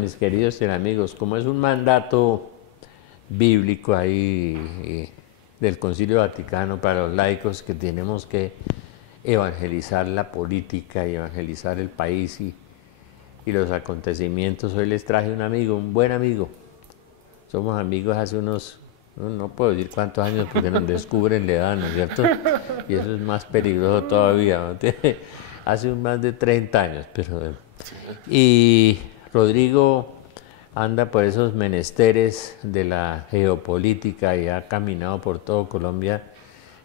mis queridos amigos, como es un mandato bíblico ahí del Concilio Vaticano para los laicos que tenemos que evangelizar la política y evangelizar el país y los acontecimientos, hoy les traje un amigo, un buen amigo. Somos amigos hace unos, no puedo decir cuántos años porque nos descubren la edad, ¿no es cierto? Y eso es más peligroso todavía, ¿no? Hace más de 30 años, pero... Y Rodrigo anda por esos menesteres de la geopolítica y ha caminado por todo Colombia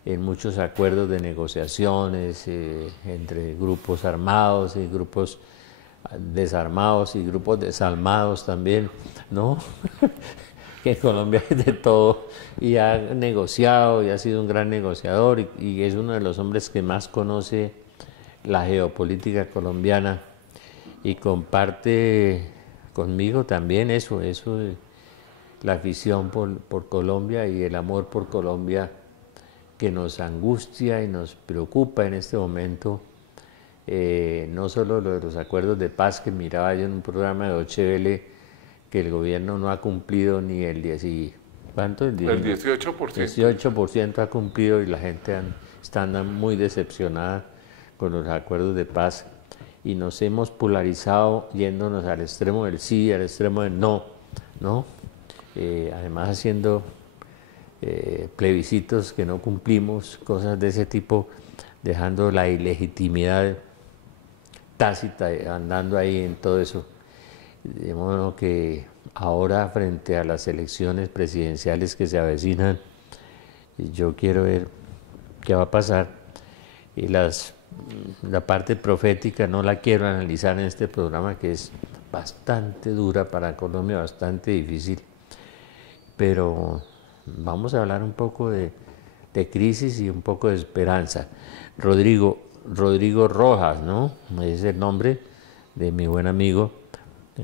en muchos acuerdos de negociaciones entre grupos armados y grupos desarmados y grupos desalmados también, ¿no? Que en Colombia hay de todo, y ha negociado y ha sido un gran negociador y es uno de los hombres que más conoce la geopolítica colombiana y comparte conmigo también eso la afición por Colombia y el amor por Colombia que nos angustia y nos preocupa en este momento. No solo lo de los acuerdos de paz que miraba yo en un programa de Ochevele, que el gobierno no ha cumplido ni el 10, ¿cuánto? El 18%. 18% ha cumplido y la gente está muy decepcionada con los acuerdos de paz y nos hemos polarizado yéndonos al extremo del sí, al extremo del no, ¿no? Además haciendo plebiscitos que no cumplimos, cosas de ese tipo, dejando la ilegitimidad tácita andando ahí en todo eso. De modo que ahora, frente a las elecciones presidenciales que se avecinan, yo quiero ver qué va a pasar. Y la parte profética no la quiero analizar en este programa, que es bastante dura para Colombia, bastante difícil. Pero vamos a hablar un poco de crisis y un poco de esperanza. Rodrigo Rojas, ¿no? Es el nombre de mi buen amigo,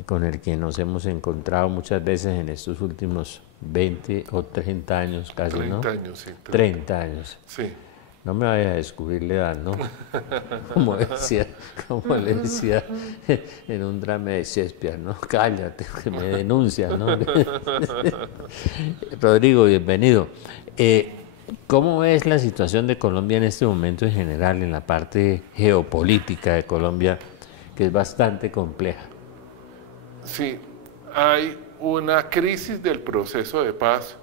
con el que nos hemos encontrado muchas veces en estos últimos 20 o 30 años casi, 30 ¿no? años, sí. 30 años. Sí. No me vayas a descubrir la edad, ¿no? Como le decía en un drama de Shakespeare, ¿no? Cállate, que me denuncias, ¿no? Rodrigo, bienvenido. ¿Cómo es la situación de Colombia en este momento en general, en la parte geopolítica de Colombia, que es bastante compleja? Sí, hay una crisis del proceso de paz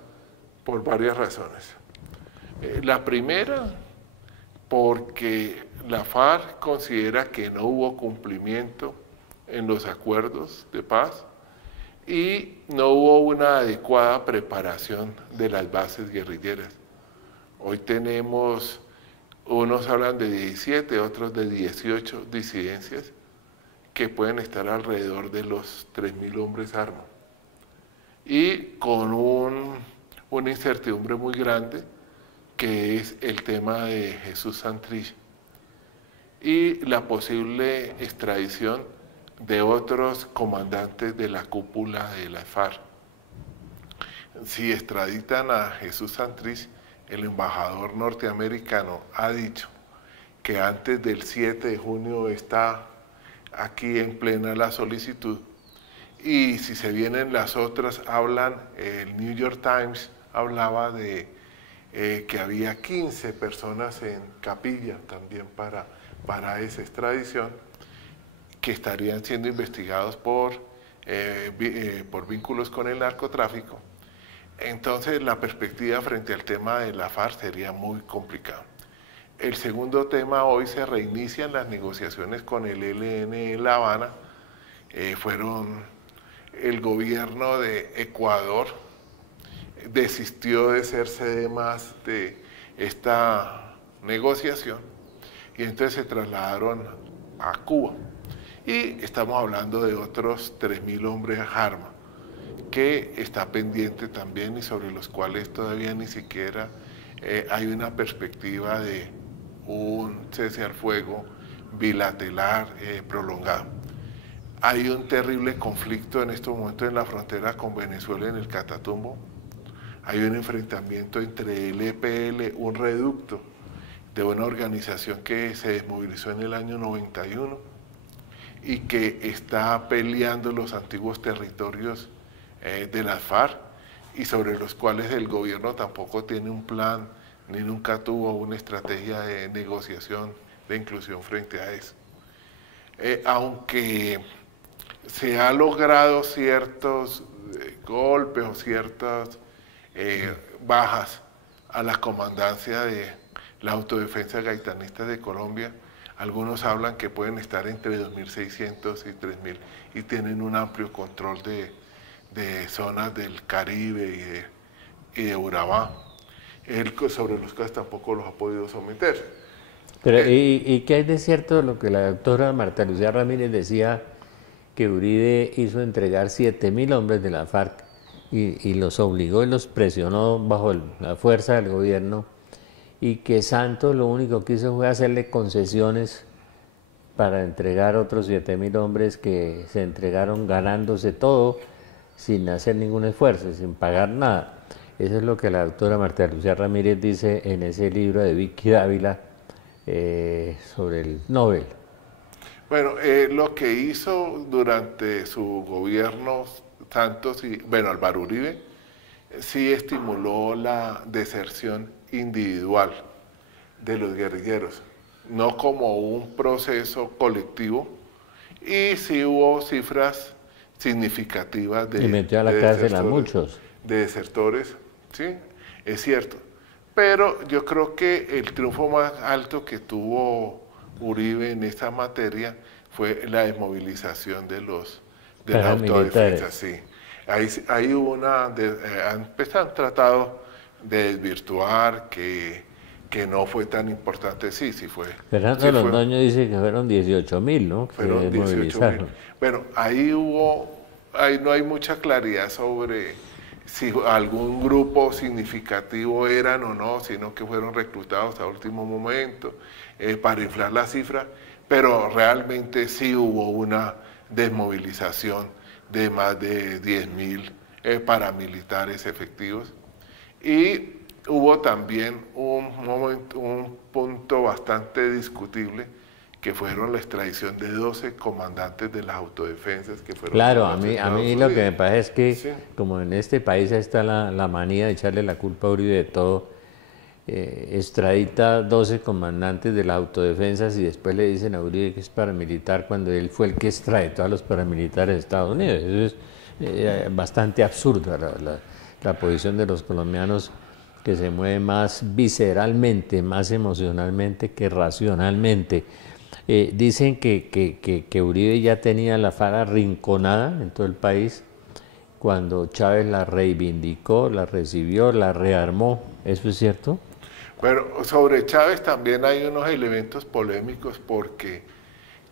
por varias razones. La primera, porque la FARC considera que no hubo cumplimiento en los acuerdos de paz y no hubo una adecuada preparación de las bases guerrilleras. Hoy tenemos, unos hablan de 17, otros de 18 disidencias que pueden estar alrededor de los 3.000 hombres armados. Y con una incertidumbre muy grande, que es el tema de Jesús Santrich y la posible extradición de otros comandantes de la cúpula de la FARC. Si extraditan a Jesús Santrich, el embajador norteamericano ha dicho que antes del 7 de junio está aquí en plena la solicitud, y si se vienen las otras, el New York Times hablaba de que había 15 personas en capilla también para esa extradición, que estarían siendo investigados por vínculos con el narcotráfico. Entonces la perspectiva frente al tema de la FARC sería muy complicada. El segundo tema, hoy se reinician las negociaciones con el ELN en La Habana. El gobierno de Ecuador desistió de ser sede más de esta negociación y entonces se trasladaron a Cuba. Y estamos hablando de otros 3.000 hombres armados que está pendiente también y sobre los cuales todavía ni siquiera hay una perspectiva de un cese al fuego bilateral prolongado. Hay un terrible conflicto en estos momentos en la frontera con Venezuela, en el Catatumbo. Hay un enfrentamiento entre el EPL, un reducto de una organización que se desmovilizó en el año 91, y que está peleando los antiguos territorios de las FARC y sobre los cuales el gobierno tampoco tiene un plan ni nunca tuvo una estrategia de negociación, de inclusión frente a eso. Aunque se ha logrado ciertos golpes o ciertas bajas a la comandancia de la autodefensa gaitanista de Colombia, algunos hablan que pueden estar entre 2.600 y 3.000 y tienen un amplio control de zonas del Caribe y de Urabá, sobre los cuales tampoco los ha podido someter. Pero, ¿y qué hay de cierto lo que la doctora Marta Lucía Ramírez decía, que Uribe hizo entregar 7.000 hombres de la FARC y los obligó y los presionó bajo la fuerza del gobierno, y que Santos lo único que hizo fue hacerle concesiones para entregar otros 7.000 hombres que se entregaron ganándose todo sin hacer ningún esfuerzo, sin pagar nada? Eso es lo que la doctora Marta Lucía Ramírez dice en ese libro de Vicky Dávila sobre el Nobel. Bueno, lo que hizo durante su gobierno Santos y, bueno, Álvaro Uribe, sí estimuló la deserción individual de los guerrilleros, no como un proceso colectivo, y sí hubo cifras significativas y metió a la cárcel a muchos. De desertores, sí, es cierto. Pero yo creo que el triunfo más alto que tuvo Uribe en esta materia fue la desmovilización de la autodefensa. Sí. Ahí hubo han tratado de desvirtuar que no fue tan importante. Sí fue. Fernando Londoño dice que fueron 18.000, ¿no? Fueron 18.000. Bueno, ahí no hay mucha claridad sobre si algún grupo significativo eran o no, sino que fueron reclutados a último momento para inflar la cifra, pero realmente sí hubo una desmovilización de más de 10.000 paramilitares efectivos, y hubo también un punto bastante discutible, que fueron la extradición de 12 comandantes de las autodefensas que fueron... Claro, a mí lo que me parece es que, sí, como en este país está la manía de echarle la culpa a Uribe de todo, extradita 12 comandantes de las autodefensas y después le dicen a Uribe que es paramilitar cuando él fue el que extraditó a los paramilitares de Estados Unidos. Eso es bastante absurdo, la posición de los colombianos, que se mueve más visceralmente, más emocionalmente que racionalmente. Dicen que Uribe ya tenía la FARC arrinconada en todo el país cuando Chávez la reivindicó, la recibió, la rearmó. ¿Eso es cierto? Bueno, sobre Chávez también hay unos elementos polémicos, porque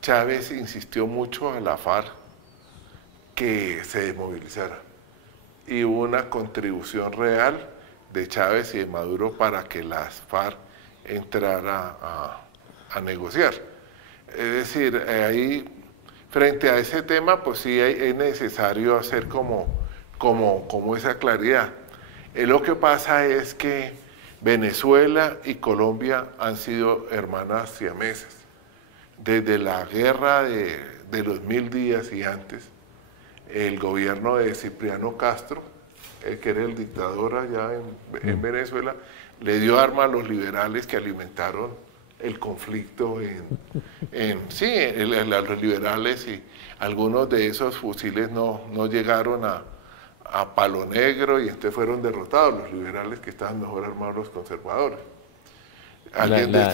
Chávez insistió mucho a la FARC que se desmovilizara, y hubo una contribución real de Chávez y de Maduro para que las FARC entrara a negociar. Es decir, ahí, frente a ese tema, pues sí es necesario hacer como esa claridad. Lo que pasa es que Venezuela y Colombia han sido hermanas siameses. Desde la guerra de los 1000 días y antes, el gobierno de Cipriano Castro, que era el dictador allá en Venezuela, le dio armas a los liberales que alimentaron el conflicto a los liberales, y algunos de esos fusiles no llegaron a Palo Negro, y entonces fueron derrotados los liberales, que estaban mejor armados los conservadores.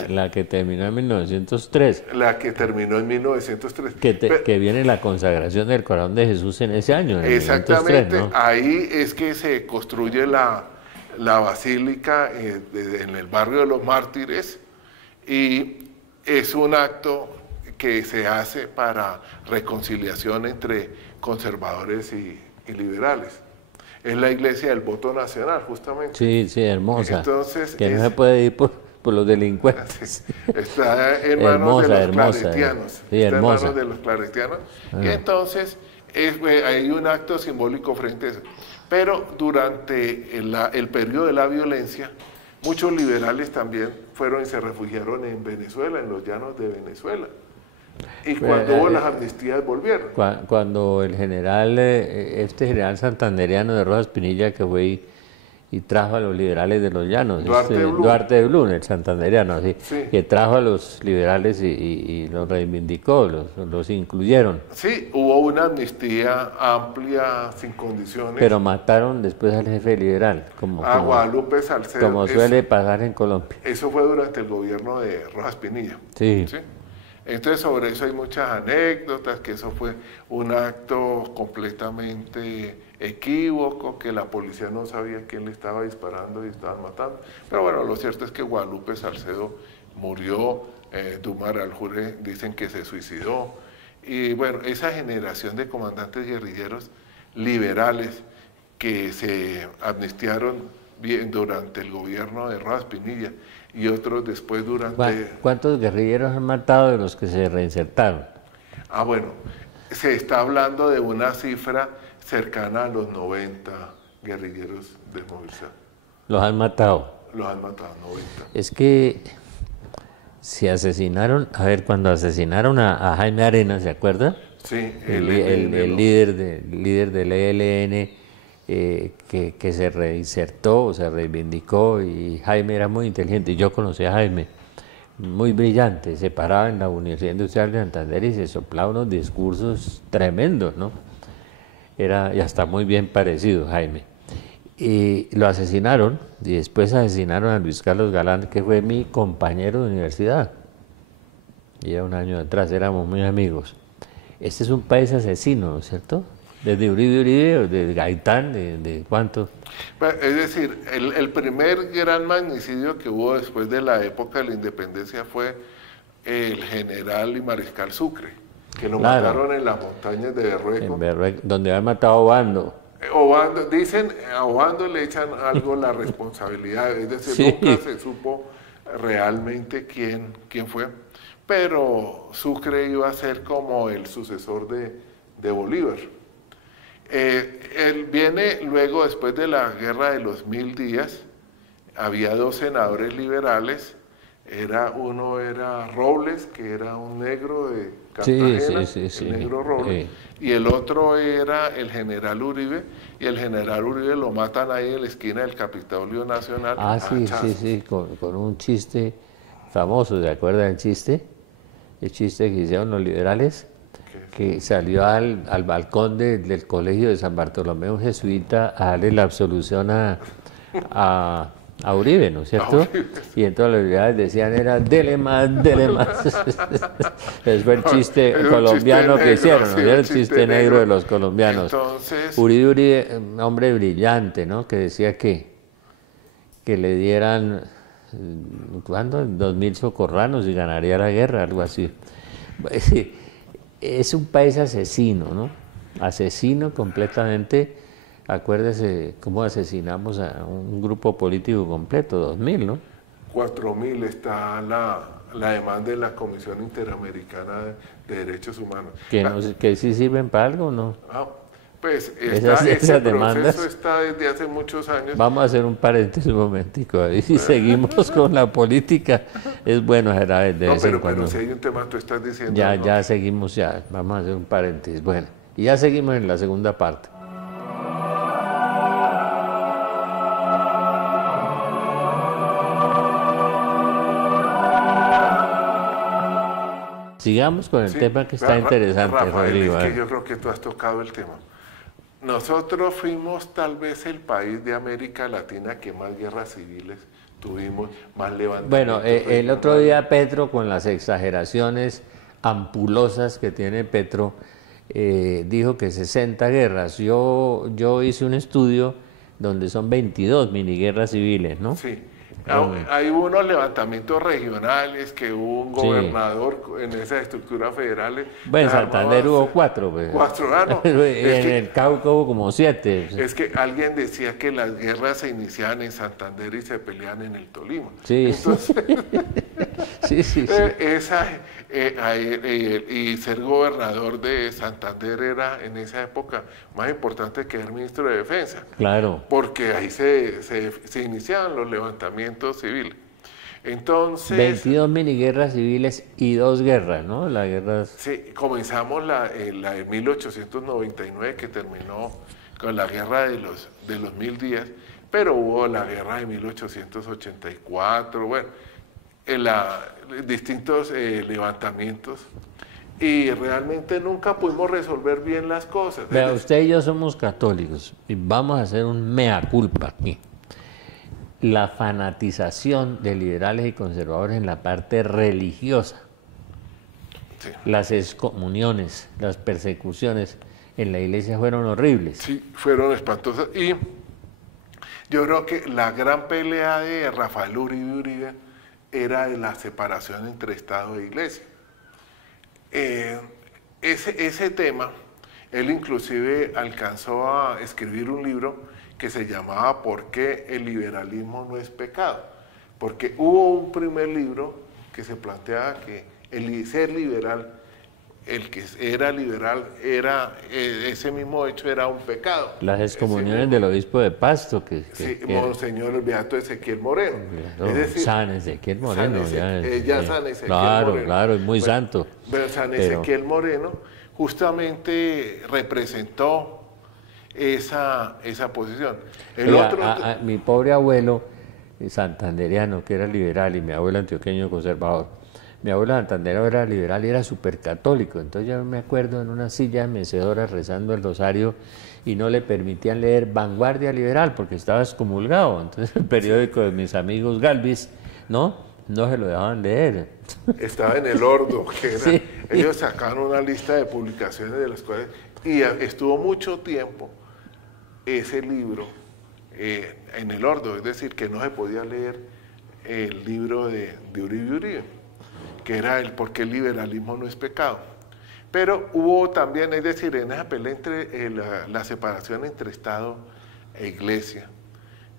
La que terminó en 1903. La que terminó en 1903. Que viene la consagración del Corazón de Jesús en ese año. Exactamente, 1903, ¿no? Ahí es que se construye la basílica en el barrio de los Mártires, y es un acto que se hace para reconciliación entre conservadores y liberales. Es la iglesia del voto nacional, justamente. Sí, hermosa. Entonces, que no se puede ir por los delincuentes. Está en manos de los claretianos. Sí, está en manos de los claretianos. Y entonces hay un acto simbólico frente a eso. Pero durante el periodo de la violencia, muchos liberales también fueron y se refugiaron en Venezuela, en los llanos de Venezuela. Y cuando hubo las amnistías volvieron. Cuando el general, este general santandereano de Rojas Pinilla, que fue y trajo a los liberales de los llanos, Duarte de Blum, el santandereano, ¿sí? Sí. Que trajo a los liberales y los reivindicó, los incluyeron. Sí, hubo una amnistía amplia, sin condiciones. Pero mataron después al jefe liberal, como Guadalupe Salcedo. Como suele pasar en Colombia. Eso fue durante el gobierno de Rojas Pinilla. Sí. ¿Sí? Entonces sobre eso hay muchas anécdotas, que eso fue un acto completamente equívoco, que la policía no sabía quién le estaba disparando y estaban matando. Pero bueno, lo cierto es que Guadalupe Salcedo murió, Dumar Aljure dicen que se suicidó. Y bueno, esa generación de comandantes guerrilleros liberales que se amnistiaron bien durante el gobierno de Rojas Pinilla y otros después durante... ¿Cuántos guerrilleros han matado de los que se reinsertaron? Bueno, se está hablando de una cifra cercana a los 90 guerrilleros desmovilizados. ¿Los han matado? Los han matado, 90. Es que se asesinaron, cuando asesinaron a Jaime Arenas, ¿se acuerda? Sí, el líder del ELN, que se reinsertó, se reivindicó, y Jaime era muy inteligente. Yo conocí a Jaime, muy brillante, se paraba en la Universidad Industrial de Santander y se soplaba unos discursos tremendos, ¿no? Era ya está muy bien parecido Jaime. Y lo asesinaron, y después asesinaron a Luis Carlos Galán, que fue mi compañero de universidad. Y era un año atrás, éramos muy amigos. Este es un país asesino, ¿no es cierto? Desde Uribe, de Gaitán, de ¿cuánto? Es decir, el primer gran magnicidio que hubo después de la época de la independencia fue el general y mariscal Sucre, que lo mataron en las montañas de Berrueco. En Berrueco, donde han matado a Obando. Dicen, a Obando le echan algo la responsabilidad, es decir, sí. Nunca se supo realmente quién fue, pero Sucre iba a ser como el sucesor de Bolívar. Él viene luego, después de la guerra de los 1000 días, había dos senadores liberales, uno era Robles, que era un negro de Cartagena, el negro Robles, y el otro era el general Uribe, y el general Uribe lo matan ahí en la esquina del Capitolio Nacional. Sí, con un chiste famoso, ¿se acuerdan del chiste? El chiste que hicieron los liberales, que salió al balcón del colegio de San Bartolomé, un jesuita, a darle la absolución a Uribe, ¿no es cierto? Y entonces los liberales decían, dele más, dele más. Ese fue el chiste colombiano que hicieron, ¿no? Era el chiste negro de los colombianos. Entonces, Uribe, un hombre brillante, ¿no? Que decía que le dieran, ¿cuándo? 2000 socorranos y ganaría la guerra, algo así. Es un país asesino, ¿no? Asesino completamente. Acuérdese cómo asesinamos a un grupo político completo, 2000, ¿no? 4000 está la demanda de la Comisión Interamericana de Derechos Humanos. ¿Que sí sirven para algo o no? Pues ese proceso está desde hace muchos años. Vamos a hacer un paréntesis un momentico ahí. Si seguimos con la política, es bueno, Gerard, de vez en cuando. Pero si hay un tema, tú estás diciendo... Ya seguimos, vamos a hacer un paréntesis. Bueno, y ya seguimos en la segunda parte. Sigamos con el tema que está interesante, Rafael, Rodrigo. Es que yo creo que tú has tocado el tema. Nosotros fuimos tal vez el país de América Latina que más guerras civiles tuvimos, más levantamientos. Bueno, el otro día Petro, con las exageraciones ampulosas que tiene Petro, dijo que 60 guerras. Yo hice un estudio donde son 22 miniguerras civiles, ¿no? Sí. Hay unos levantamientos regionales, que hubo un gobernador en esas estructuras federales. Bueno, en Santander hubo 4. Pues. 4, no. En el Cauca hubo como 7. Es que alguien decía que las guerras se iniciaban en Santander y se pelean en el Tolima. Sí. Entonces, sí. Y ser gobernador de Santander era en esa época más importante que ser ministro de Defensa. Claro. Porque ahí se iniciaban los levantamientos civiles. Entonces... 22 miniguerras civiles y 2 guerras, ¿no? La guerra... Sí, comenzamos la de 1899 que terminó con la guerra de los 1000 días, pero hubo la guerra de 1884, bueno, distintos levantamientos, y realmente nunca pudimos resolver bien las cosas. Vea, usted y yo somos católicos y vamos a hacer un mea culpa aquí. La fanatización de liberales y conservadores en la parte religiosa, Sí. las excomuniones, las persecuciones en la iglesia fueron horribles. Sí, fueron espantosas. Y yo creo que la gran pelea de Rafael Uribe era de la separación entre Estado e Iglesia. Ese tema, él inclusive alcanzó a escribir un libro que se llamaba ¿Por qué el liberalismo no es pecado? Porque hubo un primer libro que se planteaba que el ser liberal, el que era liberal, ese mismo hecho era un pecado. Las excomuniones del obispo de Pasto, sí, Monseñor el Beato Ezequiel Moreno. Claro, Es decir, San Ezequiel Moreno. San Ezequiel claro, Moreno. Claro, es muy santo. Pero San Ezequiel Moreno justamente representó esa posición. Mi pobre abuelo santandereano, que era liberal, y mi abuelo antioqueño conservador, mi abuelo santandereano era liberal y era súper católico. Entonces yo me acuerdo en una silla mecedora rezando el rosario y no le permitían leer Vanguardia Liberal porque estaba excomulgado. Entonces el periódico de mis amigos Galvis, no se lo dejaban leer. Estaba en el Ordo, que era, sí. Ellos sacaron una lista de publicaciones de las cuales, y estuvo mucho tiempo ese libro en el Ordo, es decir, que no se podía leer el libro de Uribe, que era el por qué el liberalismo no es pecado. Pero hubo también, es decir, en esa pelea entre la separación entre Estado e Iglesia,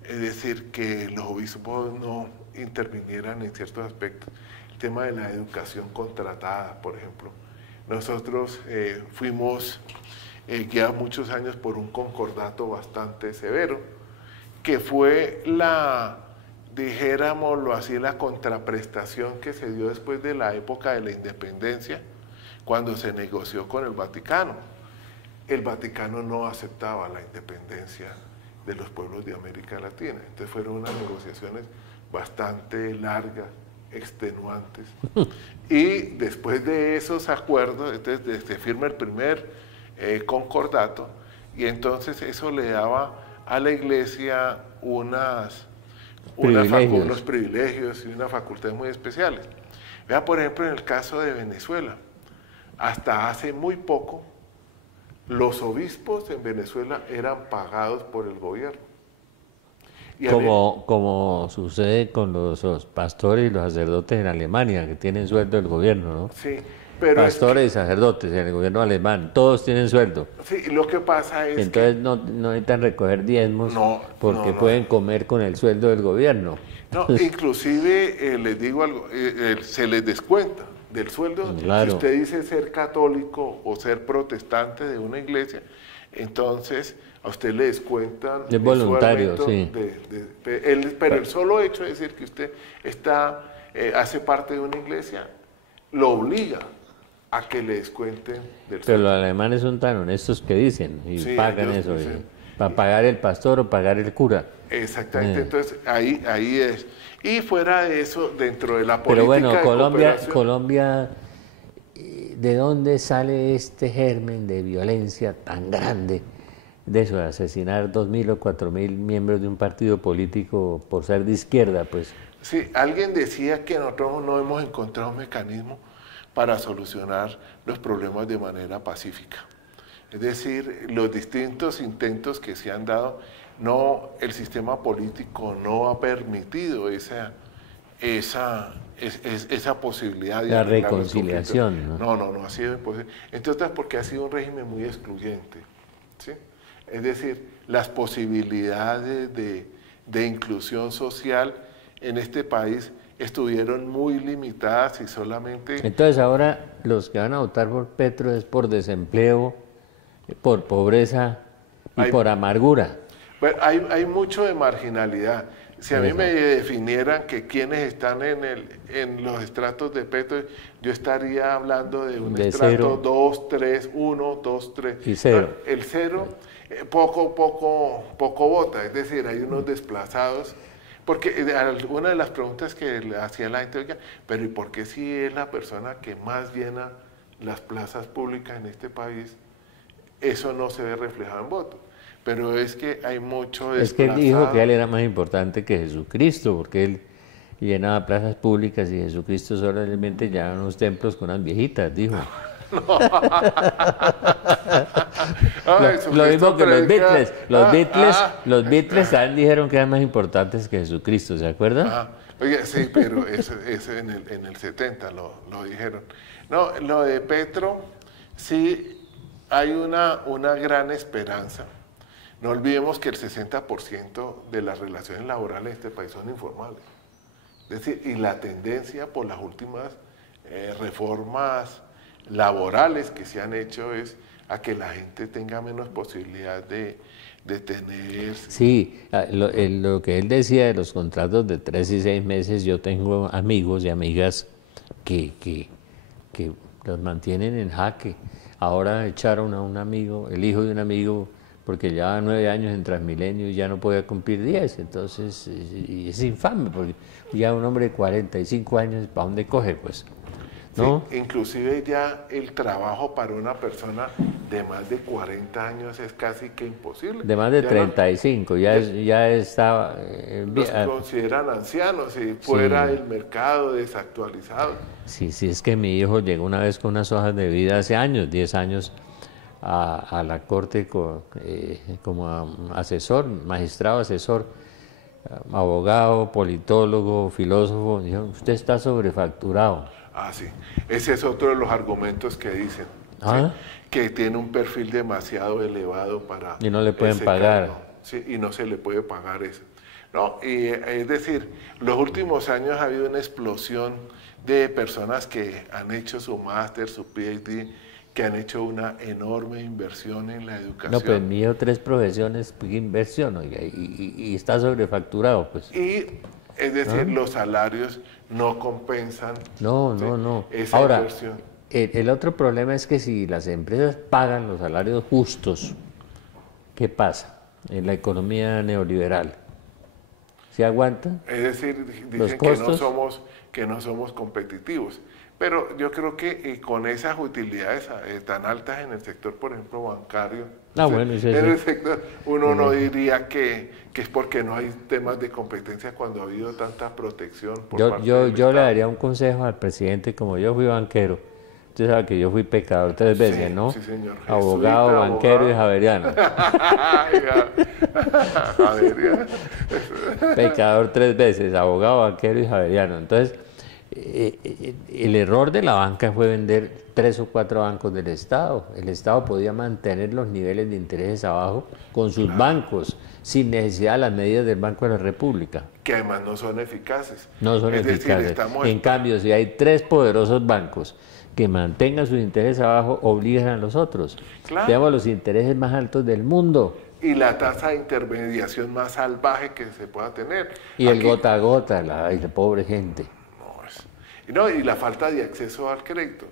es decir, que los obispos no intervinieran en ciertos aspectos. El tema de la educación contratada, por ejemplo. Nosotros fuimos guiados muchos años por un concordato bastante severo, que fue dijéramoslo así, la contraprestación que se dio después de la época de la independencia, cuando se negoció con el Vaticano. El Vaticano no aceptaba la independencia de los pueblos de América Latina. Entonces fueron unas negociaciones bastante largas, extenuantes. Y después de esos acuerdos, entonces se firma el primer concordato, y entonces eso le daba a la Iglesia unos privilegios y unas facultades muy especiales. Vea, por ejemplo, en el caso de Venezuela, hasta hace muy poco, los obispos en Venezuela eran pagados por el gobierno. Y como sucede con los pastores y los sacerdotes en Alemania, que tienen sueldo del gobierno, ¿no? Sí, pero pastores y sacerdotes en el gobierno alemán, todos tienen sueldo. Sí, lo que pasa es entonces no necesitan recoger diezmos porque pueden comer con el sueldo del gobierno. No, inclusive les digo algo, se les descuenta del sueldo. Claro. Si usted dice ser católico o ser protestante de una iglesia, entonces a usted le descuentan es voluntario, sí. Pero el solo hecho de decir que usted hace parte de una iglesia lo obliga a que le descuenten del sueldo. Pero los alemanes son tan honestos que dicen y sí, pagan eso, sí. Para pagar el pastor o pagar el cura. Exactamente, entonces ahí es. Y fuera de eso, dentro de la política. Pero bueno, Colombia, ¿de dónde sale este germen de violencia tan grande? De eso, de asesinar 2.000 o 4.000 miembros de un partido político por ser de izquierda, pues. Sí, alguien decía que nosotros no hemos encontrado un mecanismo para solucionar los problemas de manera pacífica. Es decir, los distintos intentos que se han dado, el sistema político no ha permitido esa posibilidad de la reconciliación. No ha sido imposible. Entonces, porque ha sido un régimen muy excluyente, ¿sí? Es decir, las posibilidades de inclusión social en este país estuvieron muy limitadas y solamente... Entonces ahora los que van a votar por Petro es por desempleo, por pobreza y por amargura. Bueno, hay mucho de marginalidad. Si a mí me definieran que quienes están en los estratos de Petro, yo estaría hablando de un estrato 2, 3, 1, 2, 3. Y 0. No, el 0 poco vota, es decir, hay unos desplazados. Porque una de las preguntas que le hacía la gente, oiga, pero ¿y por qué si es la persona que más llena las plazas públicas en este país, eso no se ve reflejado en votos? Pero es que hay mucho desplazado. Es que él dijo que él era más importante que Jesucristo, porque él llenaba plazas públicas y Jesucristo solamente llenaba unos templos con unas viejitas, dijo. Lo mismo que los Beatles. Los Beatles también dijeron que eran más importantes que Jesucristo, ¿se acuerdan? Oye, sí, pero eso en el 70 lo dijeron. No, lo de Petro, sí hay una gran esperanza. No olvidemos que el 60% de las relaciones laborales en este país son informales. Es decir, y la tendencia por las últimas reformas laborales que se han hecho es a que la gente tenga menos posibilidad de tener... Sí, lo que él decía de los contratos de 3 y 6 meses, yo tengo amigos y amigas que los mantienen en jaque. Ahora echaron a un amigo, el hijo de un amigo, porque llevaba 9 años en Transmilenio y ya no podía cumplir 10, entonces y es infame, porque ya un hombre de 45 años, ¿para dónde coge, pues? ¿No? Sí, inclusive ya el trabajo para una persona de más de 40 años es casi que imposible. De más de 35, ya está... los consideran ancianos y fuera del mercado, desactualizados. Sí, es que mi hijo llegó una vez con unas hojas de vida hace años, 10 años, a la corte como asesor, magistrado asesor, abogado, politólogo, filósofo. Dijo, usted está sobrefacturado. Sí. Ese es otro de los argumentos que dicen, ¿sí? Que tiene un perfil demasiado elevado para... Y no le pueden pagar. Sí, y no se le puede pagar eso. No, y, es decir, los últimos años ha habido una explosión de personas que han hecho su máster, su PhD, que han hecho una enorme inversión en la educación. No, pues mío 3 profesiones, pues, inversión, oiga, y está sobrefacturado, pues. Y, es decir, los salarios no compensan esa Ahora, inversión. El otro problema es que si las empresas pagan los salarios justos, ¿qué pasa en la economía neoliberal? ¿Se aguantan? Es decir, dicen que no somos competitivos. Pero yo creo que con esas utilidades tan altas en el sector, por ejemplo, bancario, bueno, en el sector, uno no diría que es porque no hay temas de competencia cuando ha habido tanta protección por parte del Estado. Le daría un consejo al presidente, como yo fui banquero. Usted sabe que yo fui pecador 3 veces, ¿no? Sí, señor. Abogado, banquero y javeriano. Pecador 3 veces, abogado, banquero y javeriano. Entonces, el error de la banca fue vender 3 o 4 bancos del Estado. El Estado podía mantener los niveles de intereses abajo con sus bancos, sin necesidad de las medidas del Banco de la República. Que además no son eficaces. No son eficaces. En cambio, si hay 3 poderosos bancos que mantengan sus intereses abajo, obligan a los otros. Claro. Tenemos los intereses más altos del mundo. Y la tasa de intermediación más salvaje que se pueda tener. Y el gota a gota, la pobre gente. No, y la falta de acceso al crédito.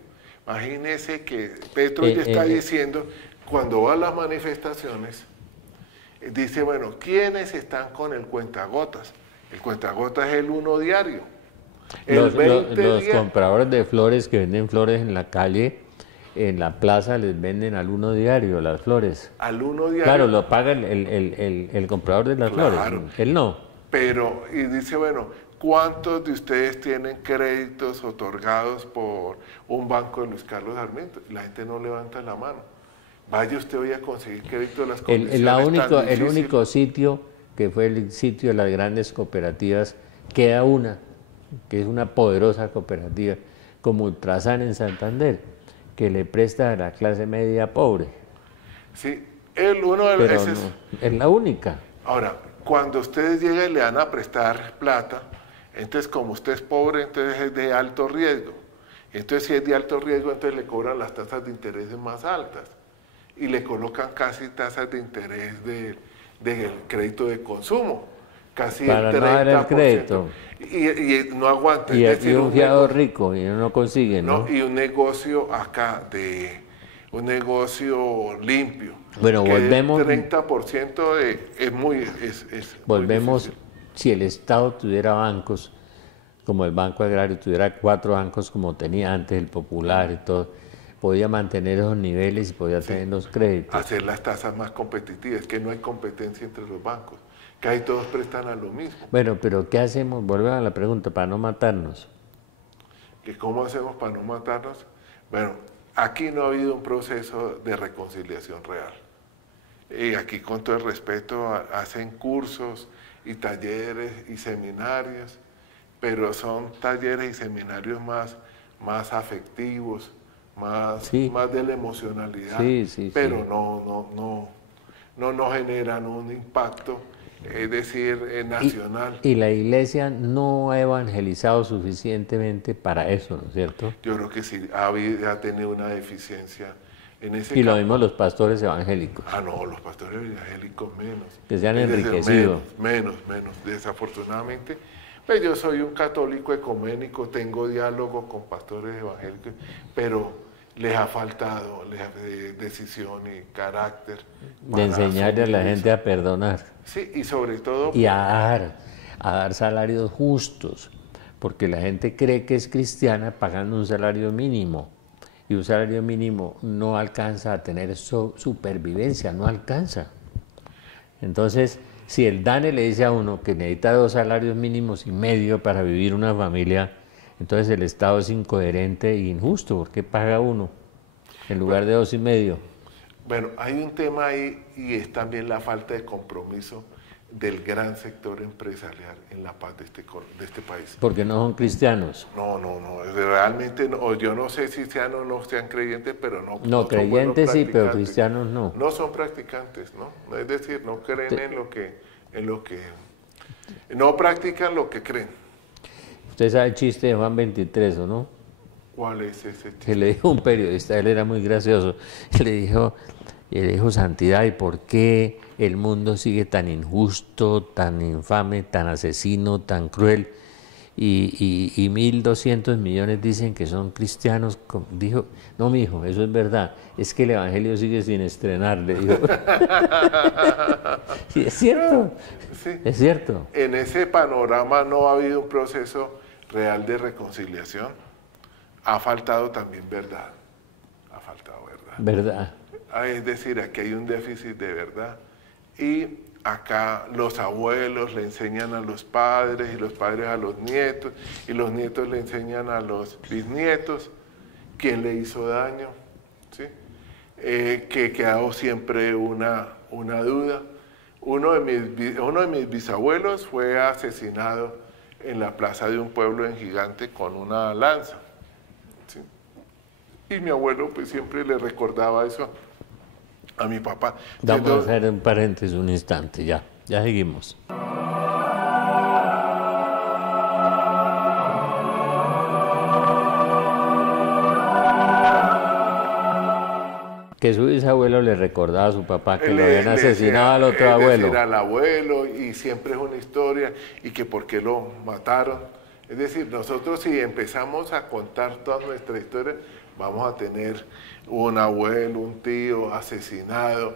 Imagínese que Petro ya está diciendo, cuando va a las manifestaciones, dice, bueno, ¿quiénes están con el cuentagotas? El cuentagotas es el 1 diario. Los compradores de flores que venden flores en la calle, en la plaza, les venden al 1 diario las flores. Al 1 diario. Claro, lo paga el comprador de las flores, él no. Pero, y dice, bueno, ¿cuántos de ustedes tienen créditos otorgados por un banco de Luis Carlos Sarmiento? La gente no levanta la mano. Vaya usted hoy a conseguir crédito de las condiciones el único sitio que fue el sitio de las grandes cooperativas, queda una, que es una poderosa cooperativa, como Ultrasan en Santander, que le presta a la clase media pobre. Sí, es la única. Ahora, cuando ustedes llegan y le van a prestar plata, entonces como usted es pobre, entonces es de alto riesgo. Entonces si es de alto riesgo, entonces le cobran las tasas de interés más altas y le colocan casi tasas de interés del crédito de consumo. casi para el no dar el 30%. crédito. Y no aguanta. Y Es aquí decir, un fiador rico y no consigue, ¿no? y un negocio acá, un negocio limpio. Bueno, que volvemos. El 30% es muy Volvemos, difícil. si el Estado tuviera bancos, como el Banco Agrario, tuviera 4 bancos como tenía antes el Popular y todo, podía mantener esos niveles y podía tener los créditos. Hacer las tasas más competitivas, que no hay competencia entre los bancos, que ahí todos prestan a lo mismo. Bueno, pero ¿qué hacemos? Volvemos a la pregunta, para no matarnos. ¿Que cómo hacemos para no matarnos? Bueno, aquí no ha habido un proceso de reconciliación real. Y aquí, con todo el respeto, hacen cursos y talleres y seminarios, pero son talleres y seminarios más afectivos, más de la emocionalidad, pero no generan un impacto, es decir, nacional. Y la Iglesia no ha evangelizado suficientemente para eso, ¿no es cierto? Yo creo que sí, ha tenido una deficiencia en ese campo. Lo mismo los pastores evangélicos. No, los pastores evangélicos menos. Que se han enriquecido. Menos, desafortunadamente. Pues yo soy un católico ecuménico, tengo diálogo con pastores evangélicos, pero les ha faltado decisión y carácter. De enseñarle a la gente a perdonar. Sí, y sobre todo... Y a dar salarios justos, porque la gente cree que es cristiana pagando un salario mínimo, y un salario mínimo no alcanza a tener supervivencia, no alcanza. Entonces, si el DANE le dice a uno que necesita 2 salarios mínimos y medio para vivir una familia, entonces el Estado es incoherente e injusto. ¿Por qué paga uno en lugar de 2 y medio? Bueno, hay un tema ahí y es también la falta de compromiso del gran sector empresarial en la paz de este país. Porque no son cristianos. No, realmente no. Yo no sé si sean o no sean creyentes, pero no. No, creyentes sí, pero cristianos no. No son practicantes, ¿no? Es decir, no creen en lo que no practican lo que creen. Usted sabe el chiste de Juan 23, ¿o no? ¿Cuál es ese chiste? Que le dijo un periodista, él era muy gracioso, le dijo, Santidad, ¿y por qué el mundo sigue tan injusto, tan infame, tan asesino, tan cruel? Y 1.200 millones dicen que son cristianos. Dijo, no, mijo, eso es verdad, es que el evangelio sigue sin estrenar, le dijo. Sí, es cierto, sí. Es cierto. En ese panorama no ha habido un proceso real de reconciliación. Ha faltado también verdad. Ha faltado verdad. Es decir, aquí hay un déficit de verdad. Y acá los abuelos le enseñan a los padres y los padres a los nietos y los nietos le enseñan a los bisnietos quién le hizo daño, ¿sí? Que ha quedado siempre una duda. Uno de mis bisabuelos fue asesinado en la plaza de un pueblo en Gigante con una lanza, ¿sí? Y mi abuelo pues siempre le recordaba eso a mi papá. Vamos a hacer un paréntesis un instante, ya seguimos. Que su bisabuelo le recordaba a su papá que lo habían asesinado al otro abuelo. Decir, al abuelo, y siempre es una historia, y que por qué lo mataron. Es decir, nosotros si empezamos a contar toda nuestra historia, vamos a tener un abuelo, un tío asesinado,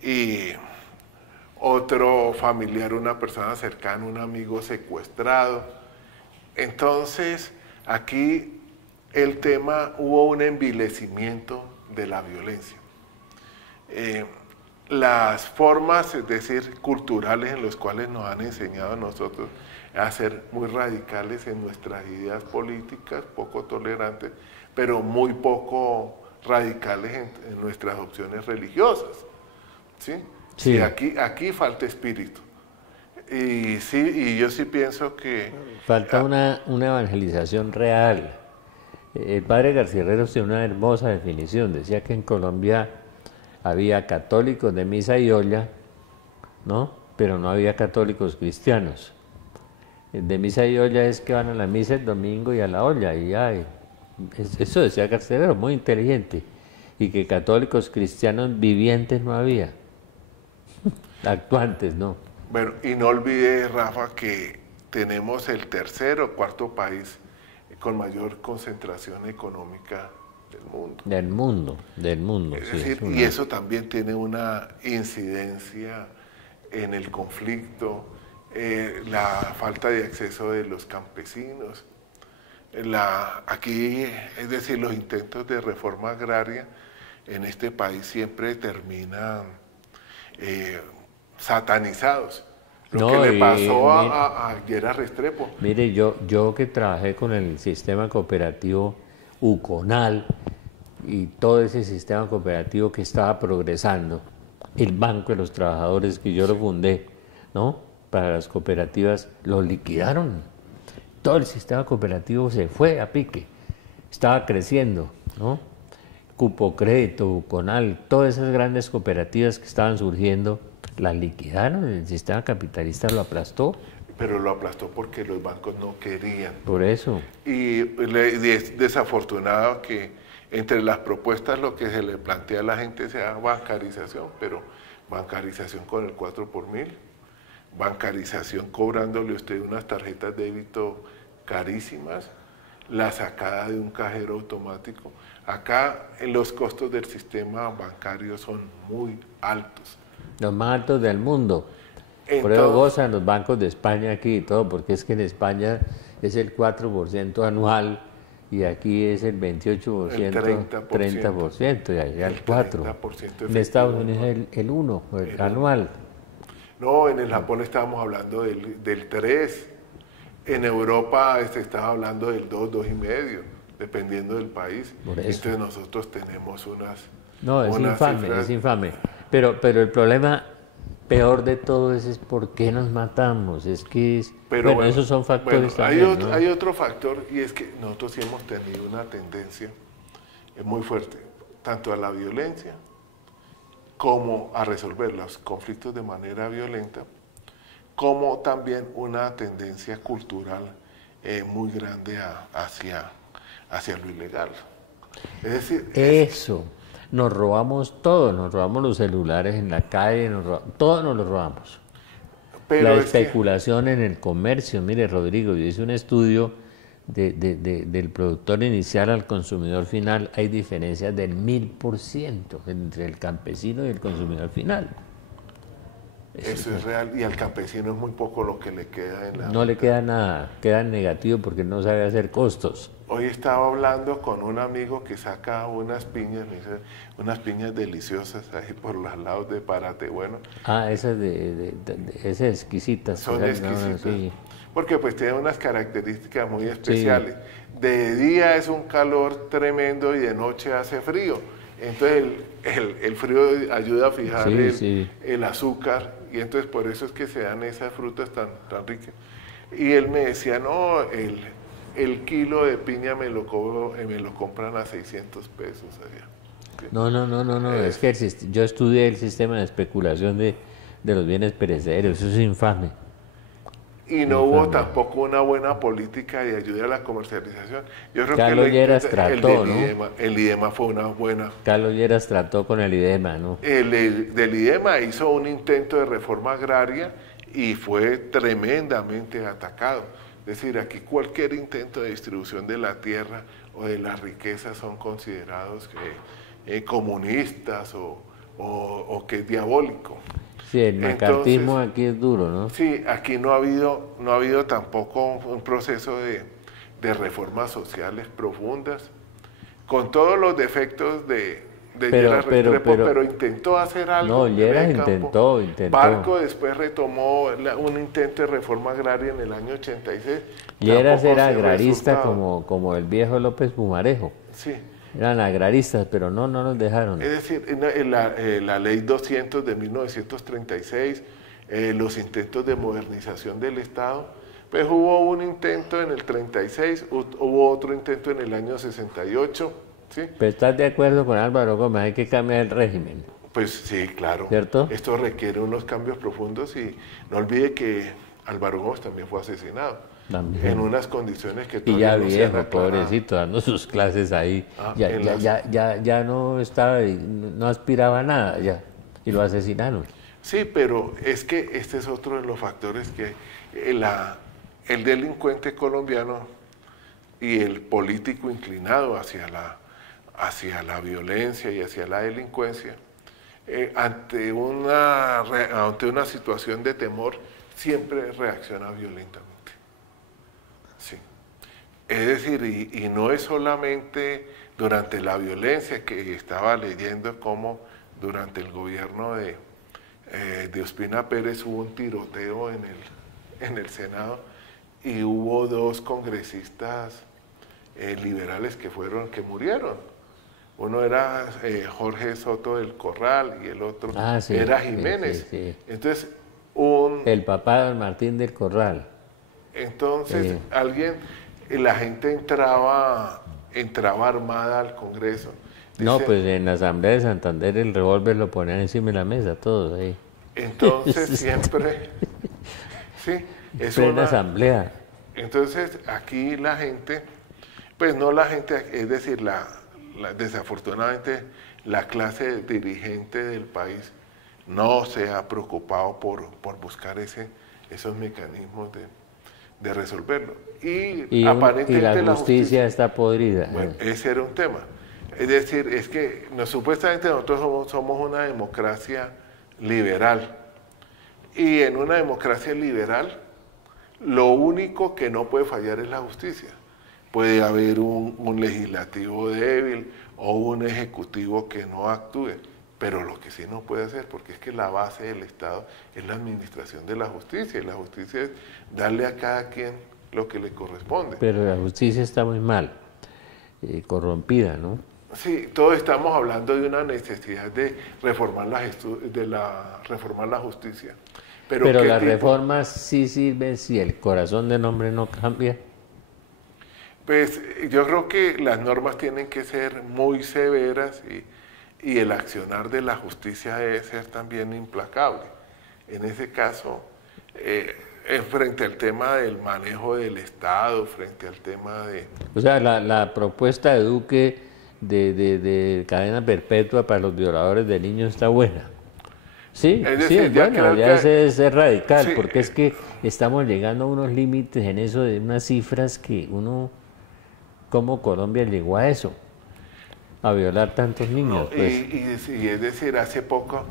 y otro familiar, una persona cercana, un amigo secuestrado. Entonces, aquí el tema, hubo un envilecimiento de la violencia. Las formas, es decir, culturales en las cuales nos han enseñado a nosotros a ser muy radicales en nuestras ideas políticas, poco tolerantes, pero muy poco radicales en nuestras opciones religiosas. ¿Sí? Sí. Y aquí falta espíritu. Y yo sí pienso que... Falta una evangelización real. El padre García Herreros tiene una hermosa definición. Decía que en Colombia había católicos de misa y olla, ¿no? Pero no había católicos cristianos. De misa y olla es que van a la misa el domingo y a la olla, y ya. Eso decía García Herreros, muy inteligente. Y que católicos cristianos vivientes no había. Actuantes, ¿no? Bueno, y no olvide, Rafa, que tenemos el tercer o cuarto país con mayor concentración económica del mundo. Del mundo, Es sí. decir, y eso también tiene una incidencia en el conflicto, la falta de acceso de los campesinos, aquí, es decir, los intentos de reforma agraria en este país siempre terminan satanizados. Lo que le pasó a Gerard Restrepo. Mire, yo que trabajé con el sistema cooperativo UCONAL y todo ese sistema cooperativo que estaba progresando, el Banco de los Trabajadores que yo lo fundé, ¿no? Para las cooperativas, lo liquidaron. Todo el sistema cooperativo se fue a pique, estaba creciendo, ¿no? Cupo Crédito, UCONAL, todas esas grandes cooperativas que estaban surgiendo, las liquidaron, el sistema capitalista lo aplastó. Pero lo aplastó porque los bancos no querían. Por eso. Y es desafortunado que entre las propuestas lo que se le plantea a la gente sea bancarización, pero bancarización con el 4 por mil, bancarización cobrándole a usted unas tarjetas de débito carísimas, la sacada de un cajero automático. Acá los costos del sistema bancario son muy altos. Los más altos del mundo. Entonces, por eso gozan los bancos de España aquí y todo, porque es que en España es el 4% anual y aquí es el 28%, el 30%, y allá el 4%. En Estados Unidos es el 1%, el anual. No, en el Japón estábamos hablando del 3%. En Europa se estaba hablando del 2, 2,5%, dependiendo del país. Entonces nosotros tenemos unas... No, es infame, cifras. Es infame. Pero el problema peor de todo es por qué nos matamos. Es que bueno, esos son factores también, hay otro factor, y es que nosotros sí hemos tenido una tendencia muy fuerte, tanto a la violencia como a resolver los conflictos de manera violenta, como también una tendencia cultural muy grande hacia lo ilegal. Es decir, eso. Nos robamos todo, nos robamos los celulares en la calle, todo nos lo robamos. Pero la especulación en el comercio, mire Rodrigo, yo hice un estudio del productor inicial al consumidor final, hay diferencias del 1000% entre el campesino y el consumidor final. Eso es real, y al campesino es muy poco lo que le queda en la... No le queda nada, queda en negativo porque no sabe hacer costos. Hoy estaba hablando con un amigo que saca unas piñas, deliciosas ahí por los lados de Parate, bueno. Ah, esas esas exquisitas. Son exquisitas, sí. Porque pues tienen unas características muy especiales. Sí. De día es un calor tremendo y de noche hace frío. Entonces el frío ayuda a fijar el azúcar, y entonces por eso es que se dan esas frutas tan ricas. Y él me decía, no, el kilo de piña me lo compran a 600 pesos allá. No, es que yo estudié el sistema de especulación de los bienes perecederos, eso es infame. Y no hubo tampoco una buena política de ayuda a la comercialización. Yo creo Carlos Lleras trató, el IDEMA fue una buena... Carlos Lleras trató con el IDEMA, ¿no? Del IDEMA hizo un intento de reforma agraria y fue tremendamente atacado. Es decir, aquí cualquier intento de distribución de la tierra o de la riqueza son considerados comunistas o que es diabólico. Sí, el macartismo aquí es duro, ¿no? Sí, aquí no ha habido tampoco un proceso de reformas sociales profundas, con todos los defectos de Lleras Restrepo, pero intentó hacer algo. No, Lleras intentó. Barco después retomó un intento de reforma agraria en el año 86. Lleras era agrarista como el viejo López Pumarejo. Sí. Eran agraristas, pero no nos dejaron. Es decir, la ley 200 de 1936, los intentos de modernización del Estado, pues hubo un intento en el 36, hubo otro intento en el año 68. ¿Sí? Pero ¿estás de acuerdo con Álvaro Gómez? Hay que cambiar el régimen. Pues sí, claro. ¿Cierto? Esto requiere unos cambios profundos, y no olvide que Álvaro Gómez también fue asesinado. También. En unas condiciones que todavía no se han aclarado. Pobrecito, dando sus clases ahí. Ya no estaba, no aspiraba a nada, ya. Y lo asesinaron. Sí, pero es que este es otro de los factores que el delincuente colombiano y el político inclinado hacia la violencia y hacia la delincuencia, ante una situación de temor, siempre reacciona violentamente. Sí. Es decir, y no es solamente durante la violencia, que estaba leyendo cómo durante el gobierno de Ospina Pérez hubo un tiroteo en el Senado y hubo 2 congresistas liberales que murieron. Uno era Jorge Soto del Corral y el otro sí, era Jiménez. Sí. Entonces, el papá de Martín del Corral. Entonces, la gente entraba armada al Congreso. No, pues en la Asamblea de Santander el revólver lo ponían encima de la mesa, todos ahí. Entonces siempre, sí, es una asamblea. Entonces aquí la gente, pues no la gente, es decir, desafortunadamente la clase dirigente del país no se ha preocupado por buscar esos mecanismos de resolverlo. Y aparentemente la justicia está podrida. Bueno, ese era un tema. Es decir, es que supuestamente nosotros somos una democracia liberal. Y en una democracia liberal, lo único que no puede fallar es la justicia. Puede haber un legislativo débil o un ejecutivo que no actúe, pero lo que sí no puede hacer, porque es que la base del Estado es la administración de la justicia, y la justicia es darle a cada quien lo que le corresponde. Pero la justicia está muy mal, corrompida, ¿no? Sí, todos estamos hablando de una necesidad de reformar la justicia. Pero las reformas sí sirven si el corazón del hombre no cambia. Pues yo creo que las normas tienen que ser muy severas y el accionar de la justicia debe ser también implacable. En ese caso, frente al tema del manejo del Estado, frente al tema de... O sea, la propuesta de Duque de cadena perpetua para los violadores de niños está buena. Sí, es decir, sí, es bueno, ya es radical, sí, porque es que estamos llegando a unos límites en eso de unas cifras que uno, ¿cómo Colombia llegó a eso? A violar tantos niños. No, pues. Y es decir, hace poco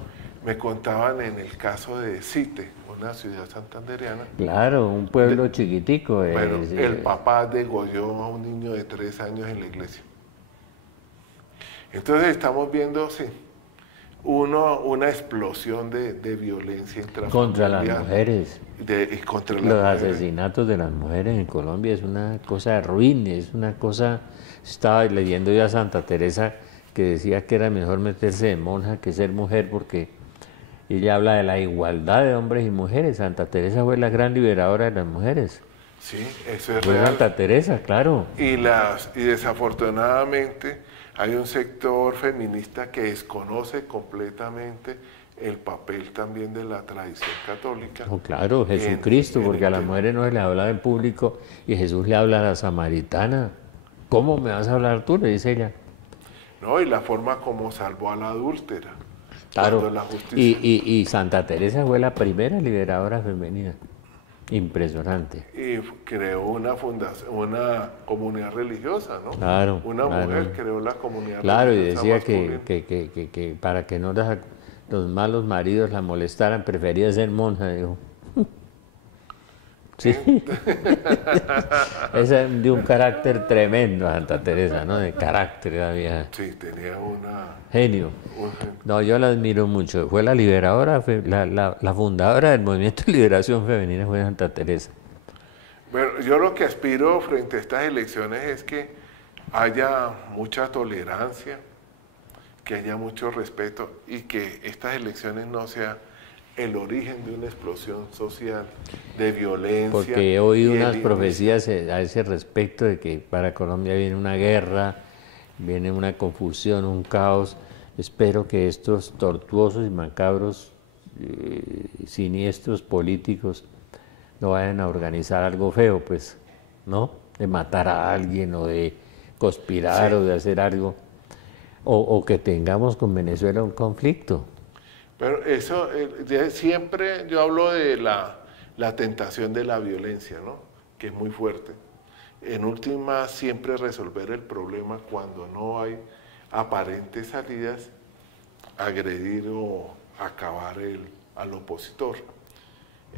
me contaban en el caso de Site, una ciudad santandereana. Claro, un pueblo chiquitico. Bueno, el papá degolló a un niño de 3 años en la iglesia. Entonces estamos viendo, sí, una explosión de violencia intrafamiliar. Contra las mujeres. Contra los asesinatos de las mujeres en Colombia es una cosa ruin, es una cosa... Estaba leyendo yo a Santa Teresa que decía que era mejor meterse de monja que ser mujer, porque ella habla de la igualdad de hombres y mujeres. Santa Teresa fue la gran liberadora de las mujeres. Sí, eso es fue real. Santa Teresa, claro. Y desafortunadamente hay un sector feminista que desconoce completamente el papel también de la tradición católica. No, claro, Jesucristo, porque a las mujeres no se les hablaba en público y Jesús le habla a la samaritana. ¿Cómo me vas a hablar tú?, le dice ella. No, y la forma como salvó a la adúltera. Claro, y Santa Teresa fue la primera liberadora femenina. Impresionante. Y creó una fundación, una comunidad religiosa, ¿no? Claro. Una mujer creó la comunidad religiosa. Claro, y decía que para que no los malos maridos la molestaran, prefería ser monja, dijo. Sí. Esa es de un carácter tremendo, Santa Teresa, ¿no? De carácter la vieja. Sí, tenía genio. No, yo la admiro mucho. Fue la liberadora, la fundadora del movimiento de liberación femenina fue Santa Teresa. Bueno, yo lo que aspiro frente a estas elecciones es que haya mucha tolerancia, que haya mucho respeto y que estas elecciones no sean el origen de una explosión social, de violencia. Porque he oído unas profecías a ese respecto de que para Colombia viene una guerra, viene una confusión, un caos. Espero que estos tortuosos y macabros, siniestros políticos no vayan a organizar algo feo, pues, ¿no? De matar a alguien o de conspirar o de hacer algo. O que tengamos con Venezuela un conflicto. Pero eso, siempre yo hablo de la tentación de la violencia, ¿no? Que es muy fuerte. En última, siempre resolver el problema cuando no hay aparentes salidas, agredir o acabar al opositor.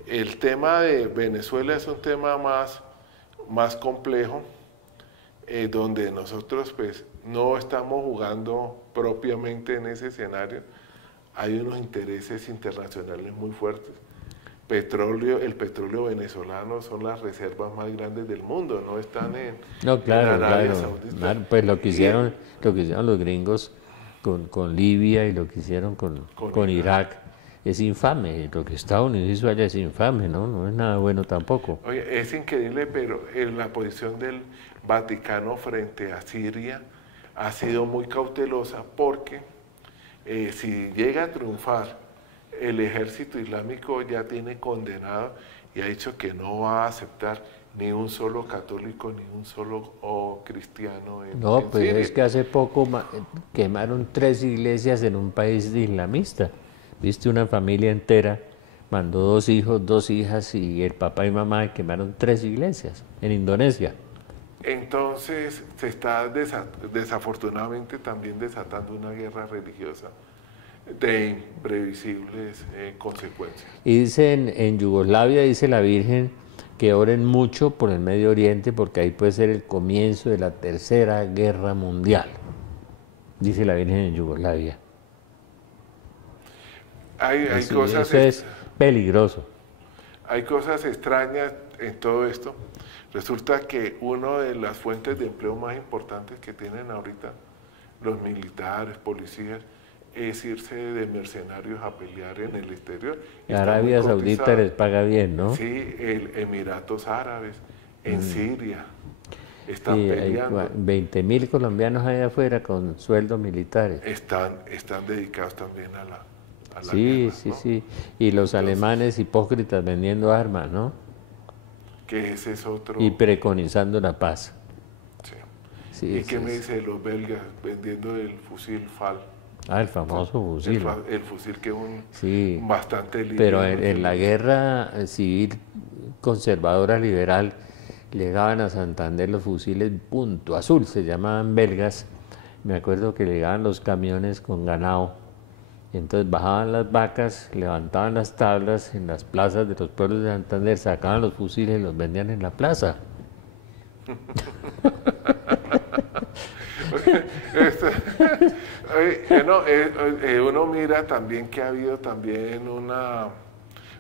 El tema de Venezuela es un tema más complejo, donde nosotros pues no estamos jugando propiamente en ese escenario. Hay unos intereses internacionales muy fuertes. El petróleo venezolano son las reservas más grandes del mundo, no están en Arabia Saudita. Claro, pues lo que hicieron los gringos con Libia y lo que hicieron con Irak es infame. Lo que Estados Unidos hizo allá es infame, ¿no? No es nada bueno tampoco. Oye, es increíble, pero la posición del Vaticano frente a Siria ha sido muy cautelosa porque si llega a triunfar, el ejército islámico ya tiene condenado y ha dicho que no va a aceptar ni un solo católico ni un solo cristiano en pues Siria. es que hace poco quemaron 3 iglesias en un país islamista. Viste, una familia entera mandó 2 hijos, 2 hijas y el papá y mamá quemaron 3 iglesias en Indonesia. Entonces se está desafortunadamente también desatando una guerra religiosa de imprevisibles consecuencias. Y dicen en Yugoslavia, dice la Virgen, que oren mucho por el Medio Oriente porque ahí puede ser el comienzo de la Tercera Guerra Mundial. Dice la Virgen en Yugoslavia. Eso es peligroso. Hay cosas extrañas en todo esto. Resulta que una de las fuentes de empleo más importantes que tienen ahorita los militares, policías, es irse de mercenarios a pelear en el exterior. Arabia Saudita les paga bien, ¿no? Sí, Emiratos Árabes, en Siria, están peleando. Hay 20.000 colombianos allá afuera con sueldos militares. Están dedicados también a la sí, guerra, sí, ¿no? sí. Y los alemanes hipócritas vendiendo armas, ¿no? Que ese es otro... Y preconizando la paz. Sí. Sí, ¿Y qué me dice de los belgas vendiendo el fusil FAL? El famoso fusil. El fusil que es sí. bastante libre. Pero en la guerra civil conservadora liberal llegaban a Santander los fusiles Punto Azul, se llamaban belgas. Me acuerdo que llegaban los camiones con ganado. Entonces bajaban las vacas, levantaban las tablas en las plazas de los pueblos de Santander, sacaban los fusiles y los vendían en la plaza. Uno mira también que ha habido también una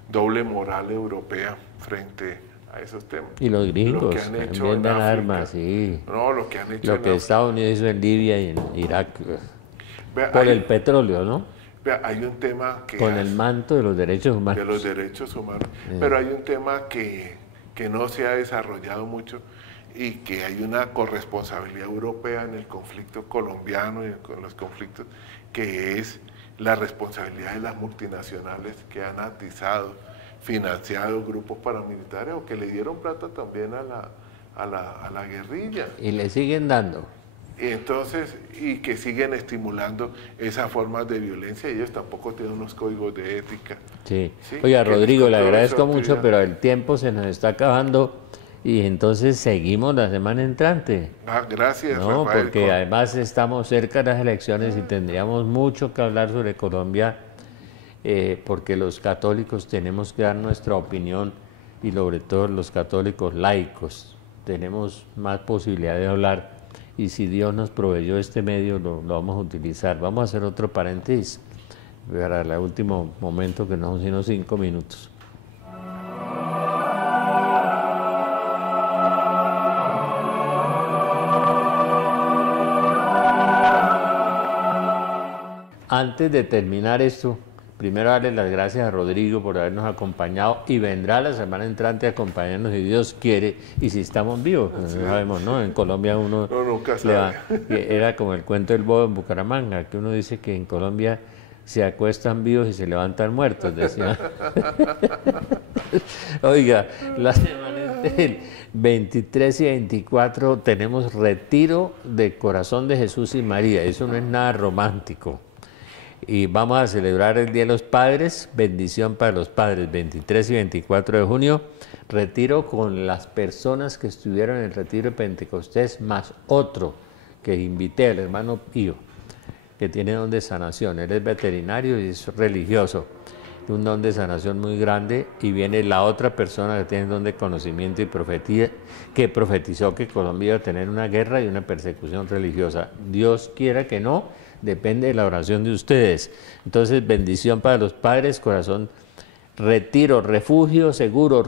doble moral europea frente a esos temas. Y los gringos lo que han hecho también dan África, armas, sí. No, lo que han hecho Lo que Estados Unidos hizo en Libia y en Irak, por el petróleo, ¿no? Hay un tema que... Con el manto de los derechos humanos. De los derechos humanos. Pero hay un tema que no se ha desarrollado mucho y que hay una corresponsabilidad europea en el conflicto colombiano y con los conflictos, que es la responsabilidad de las multinacionales que han atizado, financiado grupos paramilitares o que le dieron plata también a la guerrilla. Y le siguen dando. Y entonces, y que siguen estimulando esas formas de violencia, y ellos tampoco tienen unos códigos de ética. Sí. ¿Sí? Oiga, Rodrigo, le agradezco mucho, pero el tiempo se nos está acabando y entonces seguimos la semana entrante. Gracias, no, Rafael. Porque además estamos cerca de las elecciones y tendríamos mucho que hablar sobre Colombia, porque los católicos tenemos que dar nuestra opinión y sobre todo los católicos laicos tenemos más posibilidad de hablar. Y si Dios nos proveyó este medio, lo vamos a utilizar. Vamos a hacer otro paréntesis para el último momento, que no son sino 5 minutos. Antes de terminar esto, primero darle las gracias a Rodrigo por habernos acompañado y vendrá la semana entrante a acompañarnos si Dios quiere y si estamos vivos. Sí. No sabemos, ¿no? En Colombia uno nunca sabe. Era como el cuento del bobo en Bucaramanga, que uno dice que en Colombia se acuestan vivos y se levantan muertos, decía. Oiga, la semana del 23 y 24 tenemos retiro de Corazón de Jesús y María. Eso no es nada romántico. Y vamos a celebrar el Día de los Padres, bendición para los padres, 23 y 24 de junio, retiro con las personas que estuvieron en el retiro de Pentecostés, más otro que invité, el hermano Pío, que tiene don de sanación. Él es veterinario y es religioso, un don de sanación muy grande, y viene la otra persona que tiene don de conocimiento y profetía, que profetizó que Colombia iba a tener una guerra y una persecución religiosa. Dios quiera que no, depende de la oración de ustedes. Entonces, bendición para los padres, corazón, retiro, refugio seguro,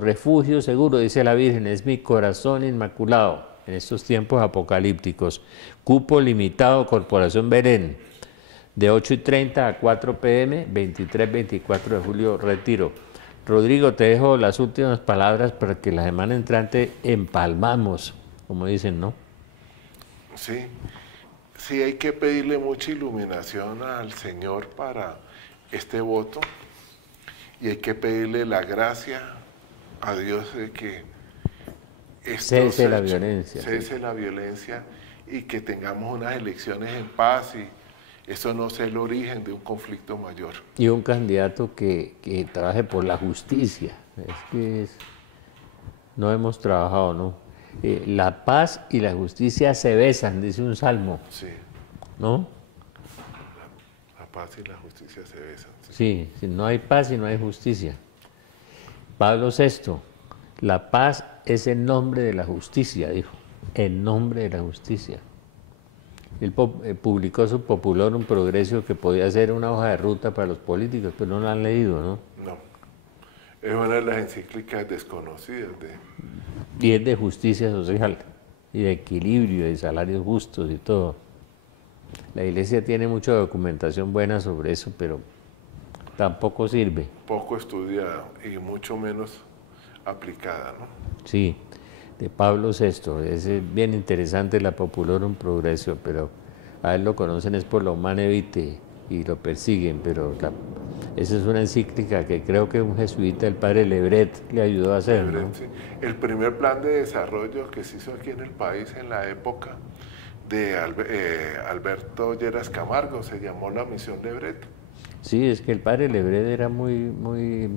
dice la Virgen, es mi corazón inmaculado en estos tiempos apocalípticos. Cupo limitado, Corporación Belén, de 8:30 a 4 p.m., 23-24 de julio, retiro. Rodrigo, te dejo las últimas palabras para que la semana entrante empalmamos, como dicen, ¿no? Sí, sí hay que pedirle mucha iluminación al Señor para este voto, y hay que pedirle la gracia a Dios de que cese la violencia. Cese la violencia y que tengamos unas elecciones en paz, y eso no sea el origen de un conflicto mayor. Y un candidato que trabaje por la justicia. No hemos trabajado, ¿no? La paz y la justicia se besan, dice un salmo. Sí. ¿No? La paz y la justicia se besan. Sí, si no hay paz y no hay justicia. Pablo VI, la paz es en nombre de la justicia, dijo. En nombre de la justicia. Él publicó su Populorum Progressio, que podía ser una hoja de ruta para los políticos, pero no la han leído, ¿no? No. Es una de las encíclicas desconocidas. Y es de justicia social, y de equilibrio, de salarios justos y todo. La Iglesia tiene mucha documentación buena sobre eso, pero tampoco sirve. Poco estudiada y mucho menos aplicada, ¿no? Sí, de Pablo VI. Es bien interesante la Populorum Progressio, pero a él lo conocen es por la Humane Vitae y lo persiguen, pero esa es una encíclica que creo que un jesuita, el padre Lebret, le ayudó a hacer, Lebret, ¿no? Sí. El primer plan de desarrollo que se hizo aquí en el país en la época de Alberto Lleras Camargo se llamó la Misión Lebret. Sí, es que el padre Lebret era muy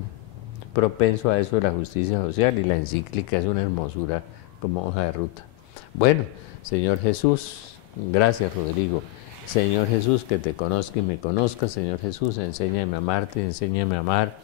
propenso a eso de la justicia social, y la encíclica es una hermosura como hoja de ruta. Bueno, Señor Jesús, gracias, Rodrigo. Señor Jesús, que te conozca y me conozca. Señor Jesús, enséñame a amarte, enséñame a amar.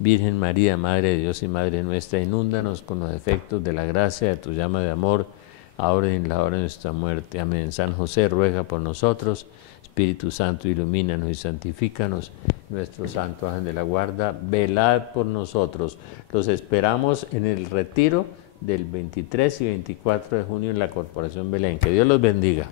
Virgen María, Madre de Dios y Madre nuestra, inúndanos con los efectos de la gracia de tu llama de amor, ahora y en la hora de nuestra muerte. Amén. San José, ruega por nosotros. Espíritu Santo, ilumínanos y santifícanos. Nuestro Santo Ángel de la Guarda, velad por nosotros. Los esperamos en el retiro del 23 y 24 de junio en la Corporación Belén. Que Dios los bendiga.